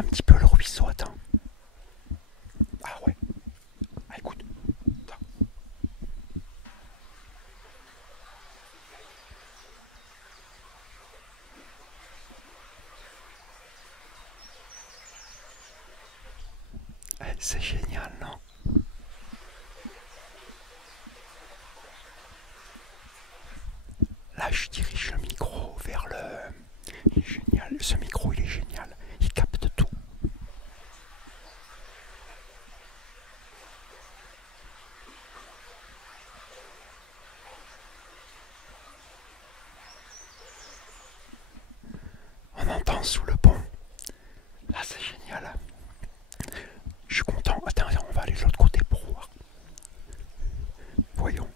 un petit peu le ruisseau, attends. Ah ouais. Ah écoute. Attends. C'est génial, non? Là, je dirige le micro vers le... Il est génial. Ce micro, il est génial. Il capte tout. On entend sous le pont. Là, c'est génial. Je suis content. Attends, on va aller de l'autre côté pour voir. Voyons.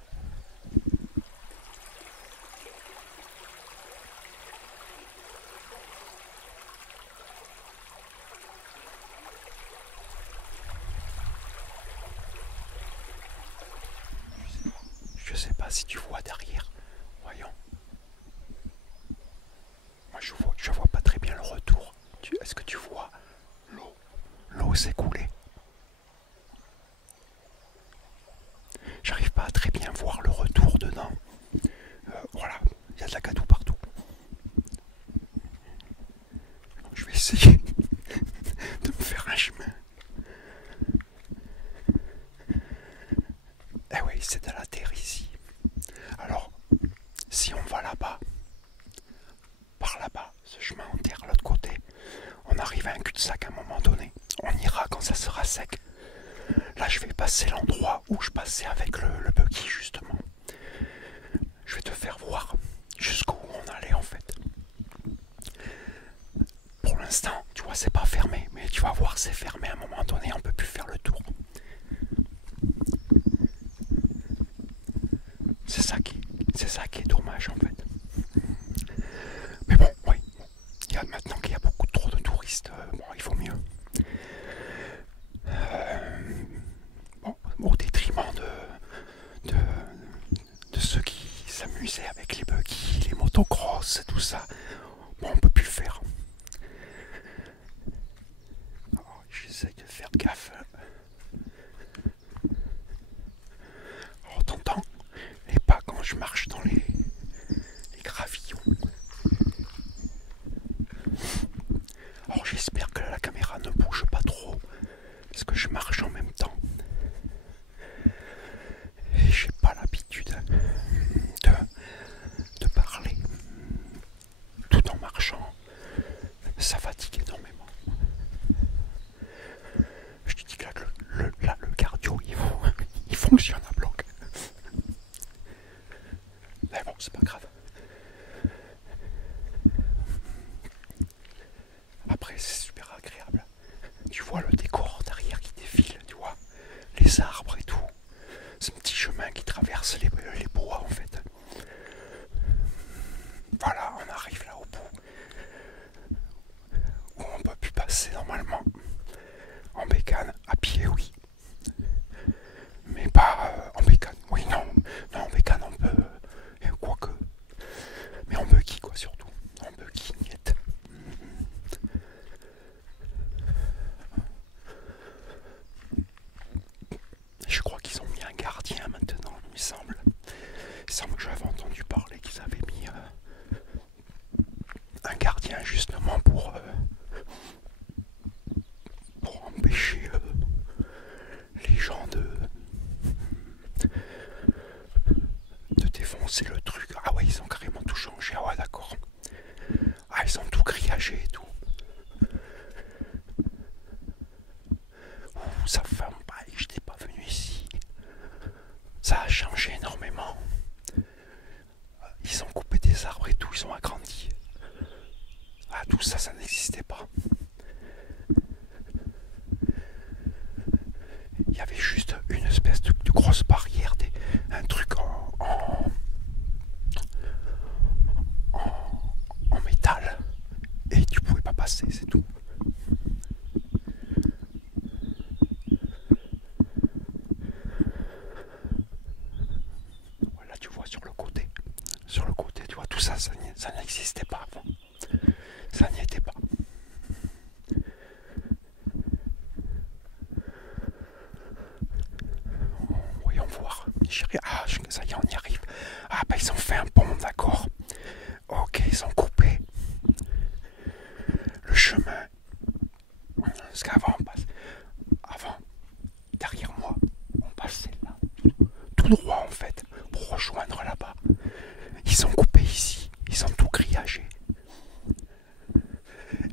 Je sais pas si tu vois derrière. Voyons. Moi, je vois pas très bien le retour. Est-ce que tu vois l'eau? L'eau s'est coulée. J'arrive pas à très bien voir le retour dedans. Voilà, il y a de la gadoue partout. Je vais essayer de me faire un chemin. Eh oui, c'est de la terre ici. Alors, si on va là-bas, par là-bas, ce chemin en terre, l'autre côté, on arrive à un cul-de-sac à un moment donné. On ira quand ça sera sec. Là, je vais passer l'endroit où je passais avec le buggy, justement. Je vais te faire voir jusqu'où on allait, en fait. Pour l'instant, tu vois, c'est pas fermé. Mais tu vas voir, c'est fermé à un moment donné. On peut plus faire le tour. C'est ça qui est dommage, en fait. Mais bon, oui. Maintenant qu'il y a beaucoup trop de touristes, bon, il faut mieux. Bon, au détriment de ceux qui s'amusaient avec les buggy, les motocross, tout ça. Bon, on peut plus le faire. Alors, j'essaye de faire gaffe. Alors, t'entends les pas quand je marche dans les gravillons. Alors, j'espère que la caméra ne bouge pas trop, parce que je marche en même temps. Et j'ai pas l'habitude de parler tout en marchant. Ça fatigue énormément. Je te dis que là, le cardio, il fonctionne à bloc. Mais bon, c'est pas grave. Après, c'est super agréable. Tu vois le décor derrière qui défile, tu vois, les arbres et tout. Ce petit chemin qui traverse les bois, en fait. Voilà, on arrive là au bout. Où on peut plus passer normalement. En bécane, à pied, oui. Mais pas en bécane. Oui, non. Non, en bécane, on peut. Quoique. Mais en buggy, quoi, surtout. En buggy, niet. Je crois qu'ils ont mis un gardien maintenant, il me semble. Il semble que j'avais entendu parler qu'ils avaient mis un gardien justement pour empêcher les gens de défoncer le truc. Ah ouais, ils ont carrément tout changé. Ah ouais, d'accord. Ah, ils ont tout grillagé et tout. Ouh, ça fait un bail, j'étais pas venu ici. Ça a changé énormément. Ils ont coupé des arbres et tout, ils ont agrandi. Ah, tout ça, ça n'existait pas. Il y avait juste une espèce de grosse barrière, un truc en métal. Et tu pouvais pas passer, c'est tout. Voilà, tu vois sur le côté. Sur le côté, tu vois, tout ça, ça n'existait pas avant. Ça n'y était pas. ça y est, on y arrive. Ah bah ils ont fait un pont, d'accord. Ok, ils ont coupé le chemin. Parce qu'avant, avant, derrière moi, on passait là, tout droit en fait, pour rejoindre là-bas. Ils ont coupé ici, ils ont tout grillagé.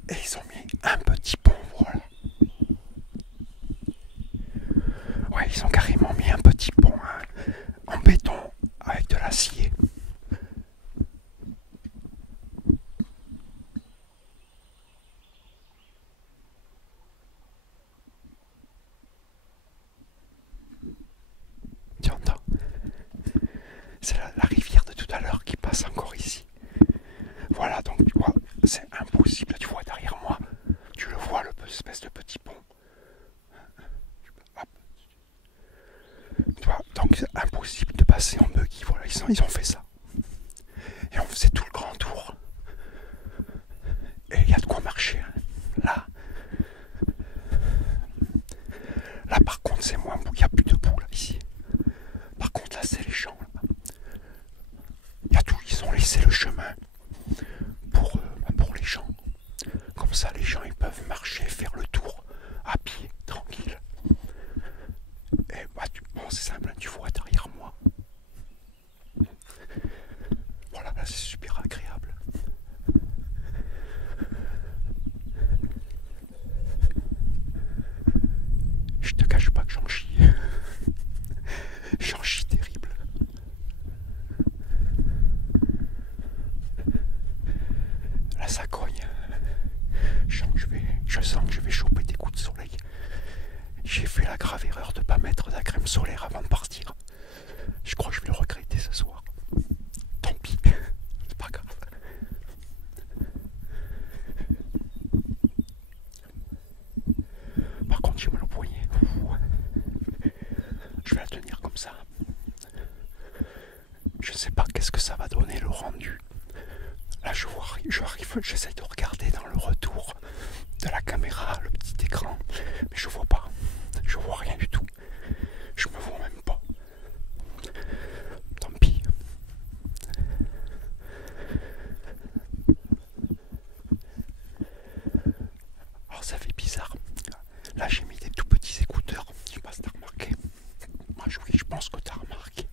Et ils ont mis un petit pont, voilà. Ouais, ils ont carrément mis un petit pont hein, en béton avec de l'acier. Tu entends? C'est la rivière de tout à l'heure qui passe encore ici. Voilà, donc tu vois, c'est impossible, tu vois derrière moi, tu le vois, l'espèce de petit pont. Hop. Tu vois, donc c'est impossible de passer en buggy, voilà, ils ont fait ça. Et on faisait tout le grand tour. Et il y a de quoi marcher. Hein. Là par contre c'est moins beau, il n'y a plus de boue là ici. Par contre là c'est les champs. Il y a tout, ils ont laissé le chemin pour les gens. Comme ça les gens ils peuvent marcher, faire le tour à pied, tranquille. Et bah bon c'est simple, tu vois derrière moi. Voilà, là c'est super agréable. Je te cache pas que j'en chie. J'en chie terrible. Là ça cogne. Je sens que je vais choper des coups de soleil. J'ai fait la grave erreur de ne pas mettre de la crème solaire avant de partir. Je crois que je vais le regretter ce soir. Tant pis, c'est pas grave. Par contre, j'ai mal au poignet. Je vais la tenir comme ça. Je sais pas qu'est-ce que ça va donner le rendu. Là, j'essaye de regarder dans le retour de la caméra, le petit écran, mais je vois pas. Je vois rien du tout. Je me vois même pas. Tant pis. Alors ça fait bizarre. Là j'ai mis des tout petits écouteurs. Je sais pas si t'as remarqué. Moi oui, je pense que t'as remarqué.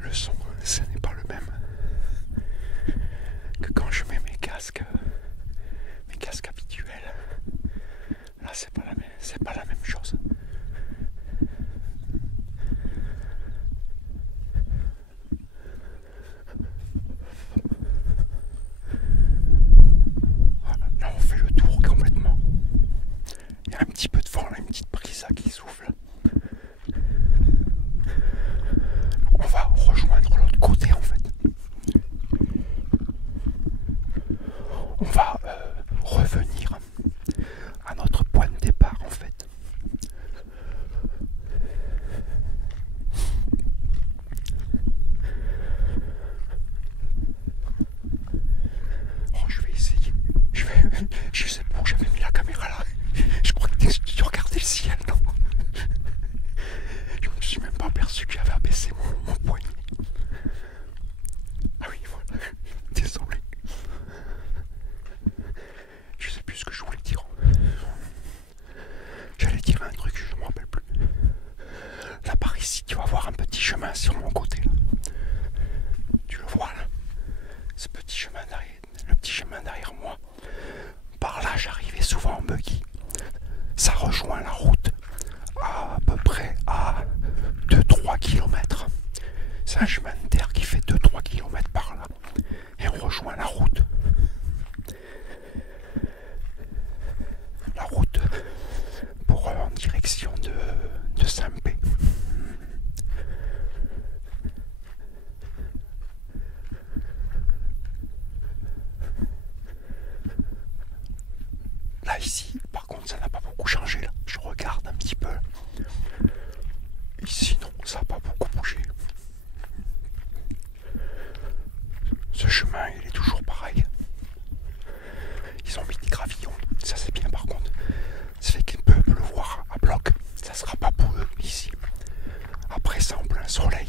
Le son, ce n'est pas le même que quand je mets mes casques habituels. Là c'est pas la même chose. Là on fait le tour complètement. Il y a un petit peu de vent là, une petite brise qui souffle. On va rejoindre l'autre côté en fait. On va revenir à notre point de départ en fait. Oh, je vais essayer. Je sais pas où j'avais mis la caméra là. Je crois que tu regardais le ciel, non? Je me suis même pas aperçu que j'avais abaissé mon poignet. Ah oui, voilà. Désolé. Je sais plus ce que je voulais dire. J'allais dire un truc, je me rappelle plus. Là par ici, tu vas voir un petit chemin sur mon côté là. Tu le vois là? Ce petit chemin derrière, le petit chemin derrière moi. Par là, j'arrivais souvent en buggy. Ça rejoint la route à peu près à 2-3 km. C'est un chemin de terre qui fait 2-3 km par là. Et on rejoint la route. La route pour en direction de Saint-Pé. Là ici, par contre, ça n'a pas beaucoup changé là. Je regarde un petit peu. Ici non, ça n'a pas beaucoup bougé. Ce chemin, il est toujours pareil. Ils ont mis des gravillons. Ça c'est bien par contre. Ça fait qu'ils peuvent le voir à bloc. Ça sera pas pour eux ici. Après c'est en plein soleil.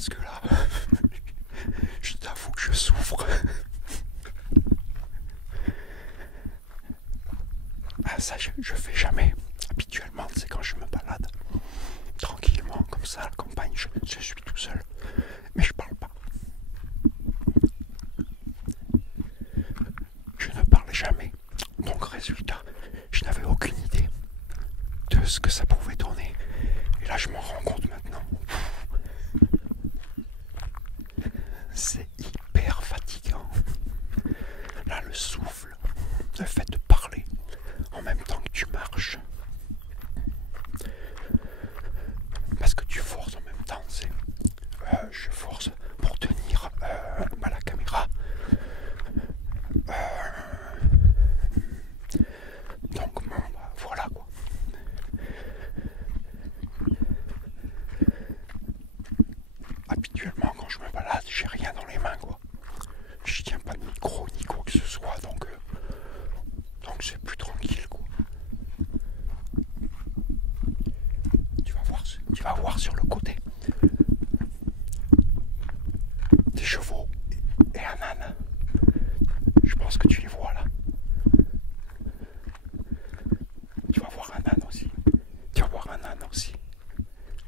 parce que là, je t'avoue que je souffre. Ah, ça, je fais jamais. Habituellement, c'est quand je me balade tranquillement, comme ça, à la campagne, je suis tout seul. Mais je parle pas. Je ne parle jamais. Donc, résultat, je n'avais aucune idée de ce que ça pouvait donner. Et là, je m'en rends compte maintenant. C'est hyper fatigant. Là, le souffle, le fait de parler en même temps que tu marches. Parce que tu forces en même temps, je force pour tenir la caméra. Donc bon, voilà quoi. Habituellement quand je me balade, j'ai rien dans les mains quoi. Je tiens pas de micro ni quoi que ce soit, donc c'est plus tranquille quoi. Tu vas voir sur le côté des chevaux et un âne. Je pense que tu les vois là. Tu vas voir un âne aussi. Tu vas voir un âne aussi.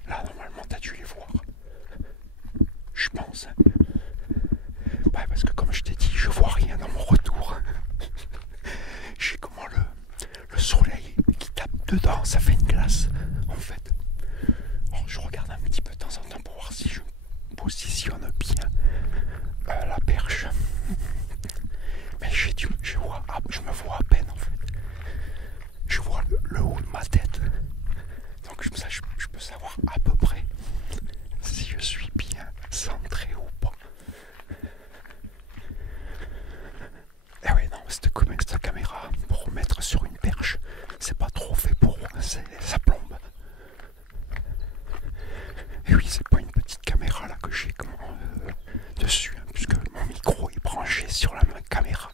Là normalement t'as dû les voir. Je pense. Ouais, parce que comme je t'ai dit, je vois rien dans mon retour. J'ai comment le soleil qui tape dedans, ça fait une glace en fait. Alors, je regarde un petit peu de temps en temps pour voir si je positionne bien la perche. Mais je me vois à peine en fait. Je vois le haut de ma tête. Donc comme ça je peux savoir à peu près si je suis bien centré ou pas. Et oui, non, cette caméra, pour mettre sur une perche, c'est pas trop fait pour moi, ça plombe. Et oui, c'est pas une petite caméra là que j'ai dessus, hein, puisque mon micro est branché sur la même caméra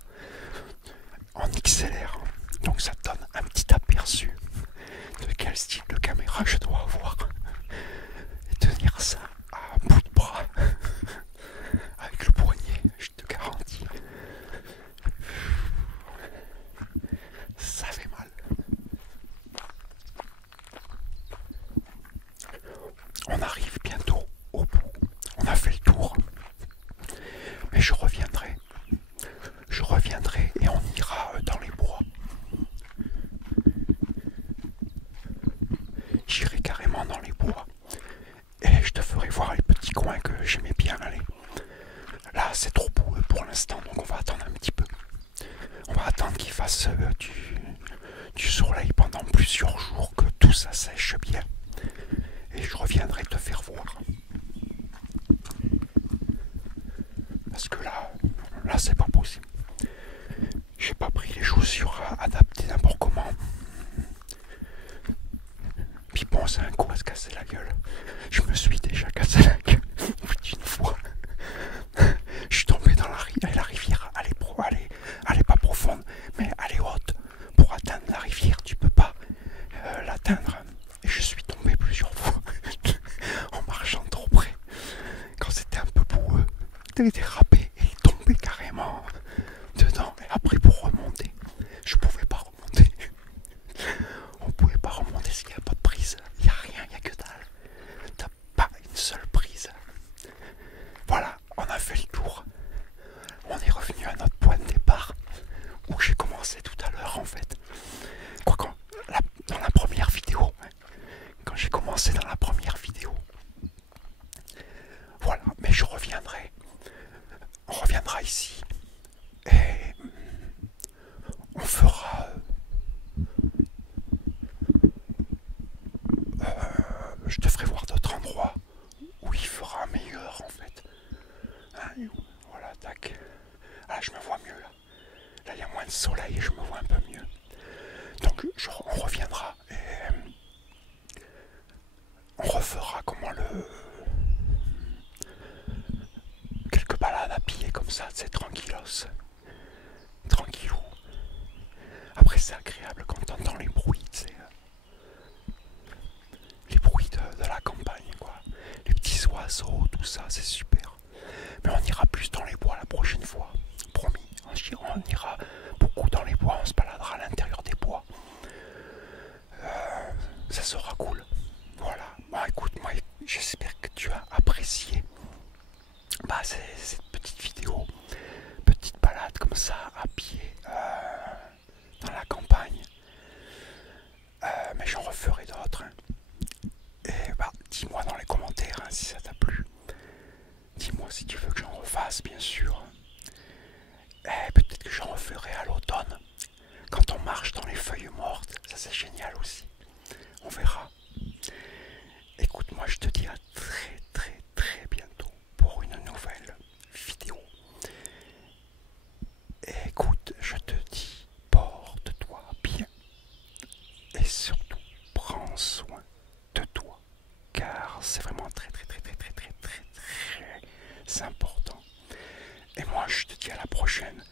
en XLR. Donc ça donne un petit aperçu de quel style de caméra je dois avoir. Et tenir ça à bout de bras, avec le poignet, je te garantis. Ça fait mal. On arrive bientôt au bout. On a fait le tour. Mais je reviendrai. Je reviendrai et on ira dans les bois. J'irai carrément dans les bois. Et je te ferai voir les petits coins que j'aimais bien aller. Là, c'est trop boueux pour l'instant, donc on va attendre un petit peu. On va attendre qu'il fasse du soleil pendant plusieurs jours, que tout ça sèche bien. Et je reviendrai te faire voir. Parce que là c'est pas possible. J'ai pas pris les chaussures adaptées n'importe comment. Puis bon, c'est un coup à se casser la gueule. Je me suis déjà cassé la gueule une fois. Je suis tombé dans la rivière. Elle est pas profonde, mais elle est haute. Pour atteindre la rivière, tu peux pas l'atteindre. Et je suis tombé plusieurs fois en marchant trop près. Quand c'était un peu boueux, il dérapé et il tombait carrément dedans. Et après, pour remonter, je pouvais pas remonter. On pouvait pas remonter s'il n'y a pas de prise. Il n'y a rien, il n'y a que dalle. T'as pas une seule prise. Voilà, on a fait le tour. On est revenu à notre point de départ où j'ai commencé tout à l'heure en fait. Dans la première vidéo, quand j'ai commencé dans la première vidéo. Voilà, mais je reviendrai. On reviendra ici et on fera. Je te ferai voir d'autres endroits où il fera meilleur en fait. Hein, voilà, tac. Ah, je me vois mieux là. Là, il y a moins de soleil et je me vois un peu mieux. Donc, on reviendra et on refera quelques balades à pied comme ça, c'est tranquillos. Tranquillou. Après, c'est agréable quand t'entends les bruits, les bruits de la campagne, quoi. Les petits oiseaux, tout ça, ça sera cool. Voilà, bon écoute, moi j'espère que tu as apprécié cette petite vidéo, petite balade comme ça à pied dans la campagne. Mais j'en referai d'autres. Hein. Et dis-moi dans les commentaires si ça t'a plu. Dis-moi si tu veux que j'en refasse, bien sûr. Et peut-être que j'en referai à l'automne. Quand on marche dans les feuilles mortes, ça c'est génial aussi. On verra. Écoute, moi je te dis à très très très bientôt pour une nouvelle vidéo. Et écoute, je te dis, porte-toi bien. Et surtout, prends soin de toi. Car c'est vraiment très très très très très très très très important. Et moi je te dis à la prochaine